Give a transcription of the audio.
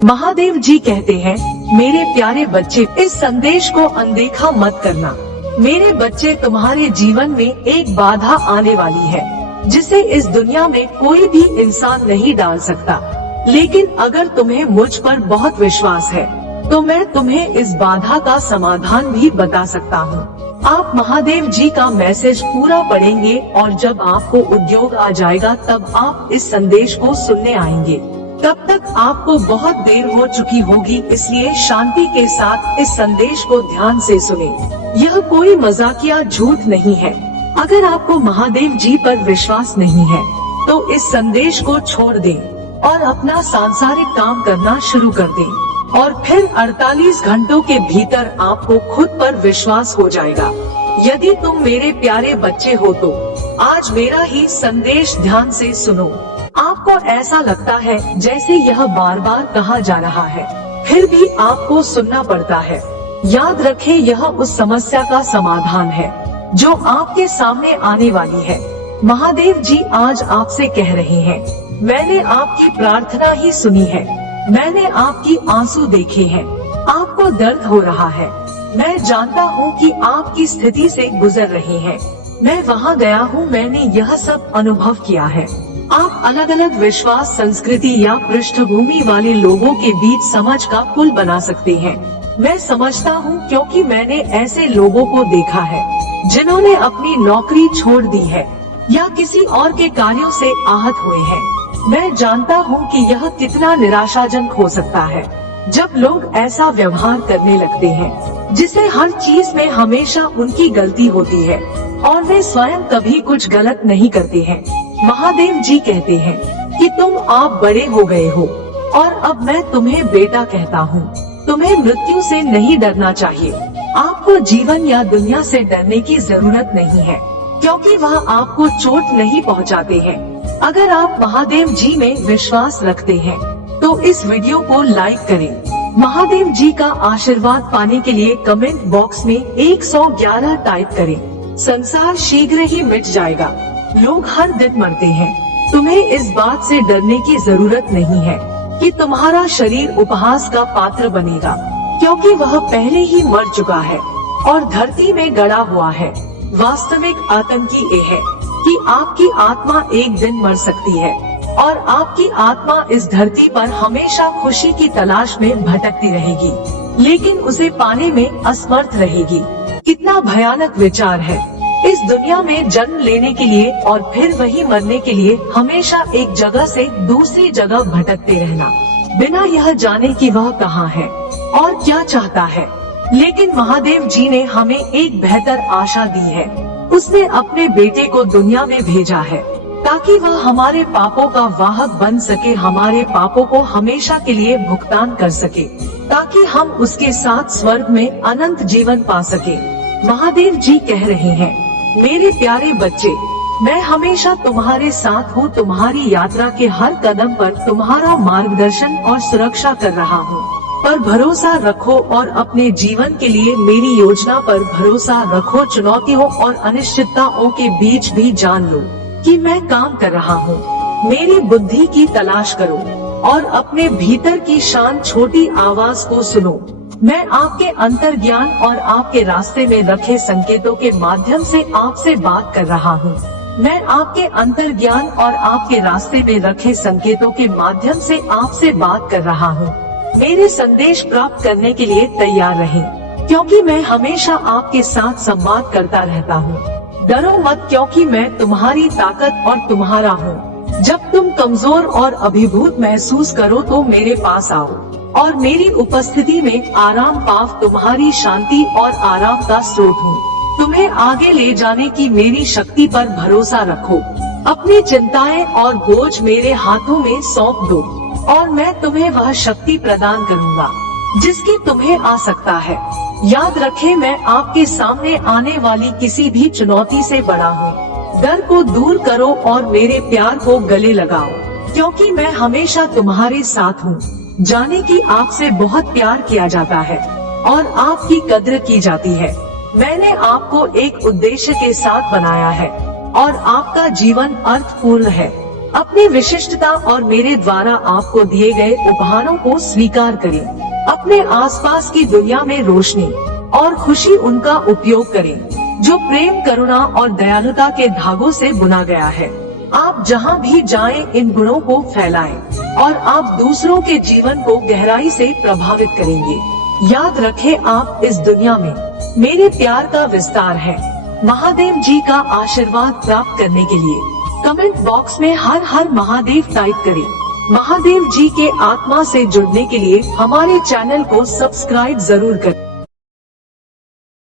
महादेव जी कहते हैं, मेरे प्यारे बच्चे, इस संदेश को अनदेखा मत करना। मेरे बच्चे, तुम्हारे जीवन में एक बाधा आने वाली है जिसे इस दुनिया में कोई भी इंसान नहीं डाल सकता। लेकिन अगर तुम्हें मुझ पर बहुत विश्वास है तो मैं तुम्हें इस बाधा का समाधान भी बता सकता हूँ। आप महादेव जी का मैसेज पूरा पढ़ेंगे और जब आपको उद्योग आ जाएगा तब आप इस संदेश को सुनने आएंगे। तब तक आपको बहुत देर हो चुकी होगी, इसलिए शांति के साथ इस संदेश को ध्यान से सुने। यह कोई मजाकिया झूठ नहीं है। अगर आपको महादेव जी पर विश्वास नहीं है तो इस संदेश को छोड़ दें और अपना सांसारिक काम करना शुरू कर दें और फिर 48 घंटों के भीतर आपको खुद पर विश्वास हो जाएगा। यदि तुम मेरे प्यारे बच्चे हो तो आज मेरा ही संदेश ध्यान से सुनो। आपको ऐसा लगता है जैसे यह बार बार कहा जा रहा है, फिर भी आपको सुनना पड़ता है। याद रखें, यह उस समस्या का समाधान है जो आपके सामने आने वाली है। महादेव जी आज आपसे कह रहे हैं, मैंने आपकी प्रार्थना ही सुनी है, मैंने आपकी आंसू देखे हैं, आपको दर्द हो रहा है। मैं जानता हूँ कि आपकी स्थिति से गुजर रहे हैं। मैं वहाँ गया हूँ, मैंने यह सब अनुभव किया है। आप अलग अलग विश्वास, संस्कृति या पृष्ठभूमि वाले लोगों के बीच समझ का पुल बना सकते हैं। मैं समझता हूँ क्योंकि मैंने ऐसे लोगों को देखा है जिन्होंने अपनी नौकरी छोड़ दी है या किसी और के कार्यों से आहत हुए हैं। मैं जानता हूँ कि यह कितना निराशाजनक हो सकता है जब लोग ऐसा व्यवहार करने लगते हैं जिसे हर चीज में हमेशा उनकी गलती होती है और वे स्वयं कभी कुछ गलत नहीं करते हैं। महादेव जी कहते हैं कि तुम आप बड़े हो गए हो और अब मैं तुम्हें बेटा कहता हूँ। तुम्हें मृत्यु से नहीं डरना चाहिए। आपको जीवन या दुनिया से डरने की जरूरत नहीं है क्योंकि वह आपको चोट नहीं पहुँचाते हैं। अगर आप महादेव जी में विश्वास रखते हैं तो इस वीडियो को लाइक करें। महादेव जी का आशीर्वाद पाने के लिए कमेंट बॉक्स में 111 टाइप करें। संसार शीघ्र ही मिट जाएगा। लोग हर दिन मरते हैं। तुम्हें इस बात से डरने की जरूरत नहीं है कि तुम्हारा शरीर उपहास का पात्र बनेगा, क्योंकि वह पहले ही मर चुका है और धरती में गड़ा हुआ है। वास्तविक आतंकी ये है कि आपकी आत्मा एक दिन मर सकती है और आपकी आत्मा इस धरती पर हमेशा खुशी की तलाश में भटकती रहेगी, लेकिन उसे पाने में असमर्थ रहेगी। कितना भयानक विचार है। इस दुनिया में जन्म लेने के लिए और फिर वही मरने के लिए हमेशा एक जगह से दूसरी जगह भटकते रहना, बिना यह जाने कि वह कहाँ है और क्या चाहता है। लेकिन महादेव जी ने हमें एक बेहतर आशा दी है। उसने अपने बेटे को दुनिया में भेजा है ताकि वह हमारे पापों का वाहक बन सके, हमारे पापों को हमेशा के लिए भुगतान कर सके, ताकि हम उसके साथ स्वर्ग में अनंत जीवन पा सके। महादेव जी कह रहे हैं, मेरे प्यारे बच्चे, मैं हमेशा तुम्हारे साथ हूँ। तुम्हारी यात्रा के हर कदम पर तुम्हारा मार्गदर्शन और सुरक्षा कर रहा हूँ। पर भरोसा रखो और अपने जीवन के लिए मेरी योजना पर भरोसा रखो। चुनौतियों और अनिश्चितताओं के बीच भी जान लो कि मैं काम कर रहा हूँ। मेरी बुद्धि की तलाश करो और अपने भीतर की शांत छोटी आवाज को सुनो। मैं आपके अंतर्ज्ञान और आपके रास्ते में रखे संकेतों के माध्यम से आपसे बात कर रहा हूँ। मैं आपके अंतर्ज्ञान और आपके रास्ते में रखे संकेतों के माध्यम से आपसे बात कर रहा हूँ। मेरे संदेश प्राप्त करने के लिए तैयार रहें, क्योंकि मैं हमेशा आपके साथ संवाद करता रहता हूँ। डरो मत, क्योंकि मैं तुम्हारी ताकत और तुम्हारा हूँ। जब तुम कमजोर और अभिभूत महसूस करो तो मेरे पास आओ और मेरी उपस्थिति में आराम पाओ। तुम्हारी शांति और आराम का स्रोत हूँ। तुम्हें आगे ले जाने की मेरी शक्ति पर भरोसा रखो। अपनी चिंताएं और बोझ मेरे हाथों में सौंप दो और मैं तुम्हें वह शक्ति प्रदान करूँगा जिसकी तुम्हें आवश्यकता है। याद रखें, मैं आपके सामने आने वाली किसी भी चुनौती से बड़ा हूँ। डर को दूर करो और मेरे प्यार को गले लगाओ, क्योंकि मैं हमेशा तुम्हारे साथ हूँ। जाने कि आपसे बहुत प्यार किया जाता है और आपकी कद्र की जाती है। मैंने आपको एक उद्देश्य के साथ बनाया है और आपका जीवन अर्थपूर्ण है। अपनी विशिष्टता और मेरे द्वारा आपको दिए गए उपहारों को स्वीकार करें। अपने आसपास की दुनिया में रोशनी और खुशी उनका उपयोग करें, जो प्रेम, करुणा और दयालुता के धागों से बुना गया है। आप जहां भी जाएं, इन गुणों को फैलाएं और आप दूसरों के जीवन को गहराई से प्रभावित करेंगे। याद रखें, आप इस दुनिया में मेरे प्यार का विस्तार है। महादेव जी का आशीर्वाद प्राप्त करने के लिए कमेंट बॉक्स में हर हर महादेव टाइप करें। महादेव जी के आत्मा से जुड़ने के लिए हमारे चैनल को सब्सक्राइब जरूर करें।